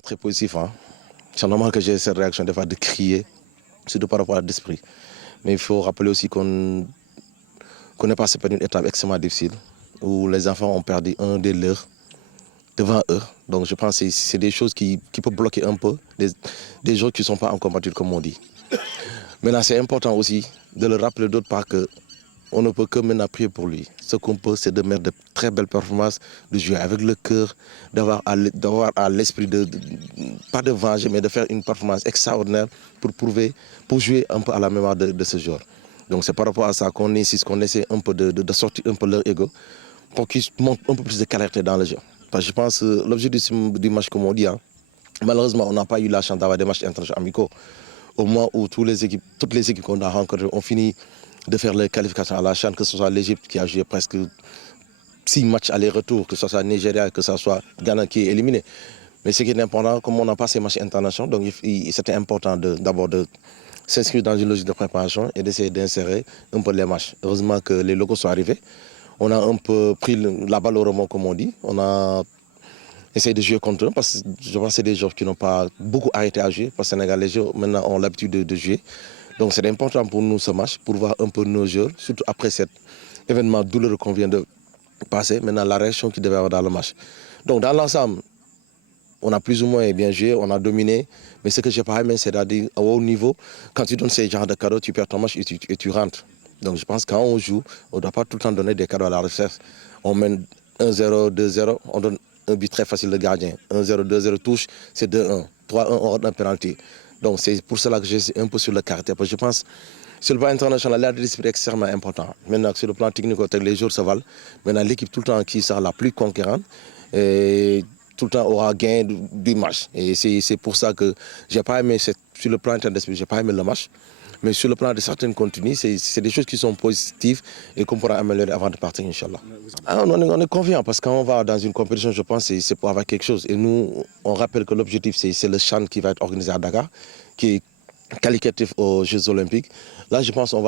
Très positif, hein. C'est normal que j'ai cette réaction des fois de crier, surtout par rapport à l'esprit. Mais il faut rappeler aussi qu'on est passé par une étape extrêmement difficile où les enfants ont perdu un des leurs devant eux. Donc je pense que c'est des choses qui peuvent bloquer un peu des gens qui ne sont pas en compatible comme on dit. Maintenant c'est important aussi de le rappeler d'autre part que on ne peut que maintenant prier pour lui. Ce qu'on peut, c'est de mettre de très belles performances, de jouer avec le cœur, d'avoir à l'esprit pas de venger, mais de faire une performance extraordinaire pour jouer un peu à la mémoire de ce joueur. Donc c'est par rapport à ça qu'on insiste, qu'on essaie un peu de sortir un peu leur ego pour qu'ils montrent un peu plus de caractère dans le jeu. Parce que je pense que l'objectif du match, comme on dit, hein, malheureusement, on n'a pas eu la chance d'avoir des matchs internationaux amicaux. Au moment où toutes les équipes qu'on a rencontrées ont fini de faire les qualifications à la CHAN, que ce soit l'Égypte qui a joué presque 6 matchs aller-retour, que ce soit Nigeria, que ce soit Ghana qui est éliminé. Mais ce qui est important, comme on n'a pas ces matchs internationaux, donc c'était important d'abord de s'inscrire dans une logique de préparation et d'essayer d'insérer un peu les matchs. Heureusement que les locaux sont arrivés. On a un peu pris la balle au rebond, comme on dit. On a essayé de jouer contre eux parce que je pense que c'est des joueurs qui n'ont pas beaucoup arrêté à jouer. Parce que Sénégal, les joueurs maintenant ont l'habitude de jouer. Donc c'est important pour nous ce match, pour voir un peu nos joueurs, surtout après cet événement douloureux qu'on vient de passer, maintenant la réaction qu'il devait avoir dans le match. Donc dans l'ensemble, on a plus ou moins bien joué, on a dominé, mais ce que je n'ai pas aimé, c'est-à-dire au haut niveau, quand tu donnes ces genres de cadeaux, tu perds ton match et tu rentres. Donc je pense que quand on joue, on ne doit pas tout le temps donner des cadeaux à la recherche. On mène 1-0, 2-0, on donne un but très facile de gardien. 1-0, 2-0 touche, c'est 2-1. 3-1, on rentre un penalty. Donc c'est pour cela que je suis un peu sur le caractère. Parce que je pense sur le plan international, l'air de l'esprit est extrêmement important. Maintenant, sur le plan technique, les jours se valent. Maintenant, l'équipe tout le temps qui sera la plus conquérante, et tout le temps aura gain du match. Et c'est pour ça que je n'ai pas aimé, sur le plan interne d'esprit, je n'ai pas aimé le match. Mais sur le plan de certains contenus, c'est des choses qui sont positives et qu'on pourra améliorer avant de partir, Inch'Allah. On est confiant parce que quand on va dans une compétition, je pense que c'est pour avoir quelque chose. Et nous, on rappelle que l'objectif, c'est le CHAN qui va être organisé à Dakar, qui est qualificatif aux Jeux Olympiques. Là, je pense qu'on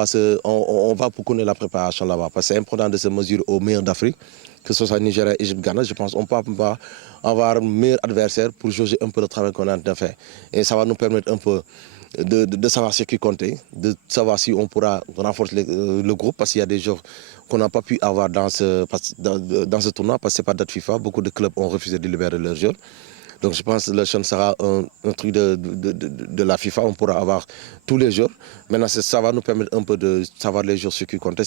va pour connaître la préparation là-bas. Parce que c'est important de se mesurer au meilleur d'Afrique, que ce soit Nigeria, Égypte, Ghana. Je pense qu'on peut avoir un meilleur adversaire pour juger un peu le travail qu'on a de faire. Et ça va nous permettre un peu de savoir ce qui comptait, de savoir si on pourra renforcer le groupe, parce qu'il y a des joueurs qu'on n'a pas pu avoir dans ce tournoi, parce que ce n'est pas date FIFA. Beaucoup de clubs ont refusé de libérer leurs joueurs. Donc je pense que le CHAN sera un truc de la FIFA, on pourra avoir tous les jours. Maintenant, ça va nous permettre un peu de savoir les jours ce qui comptent.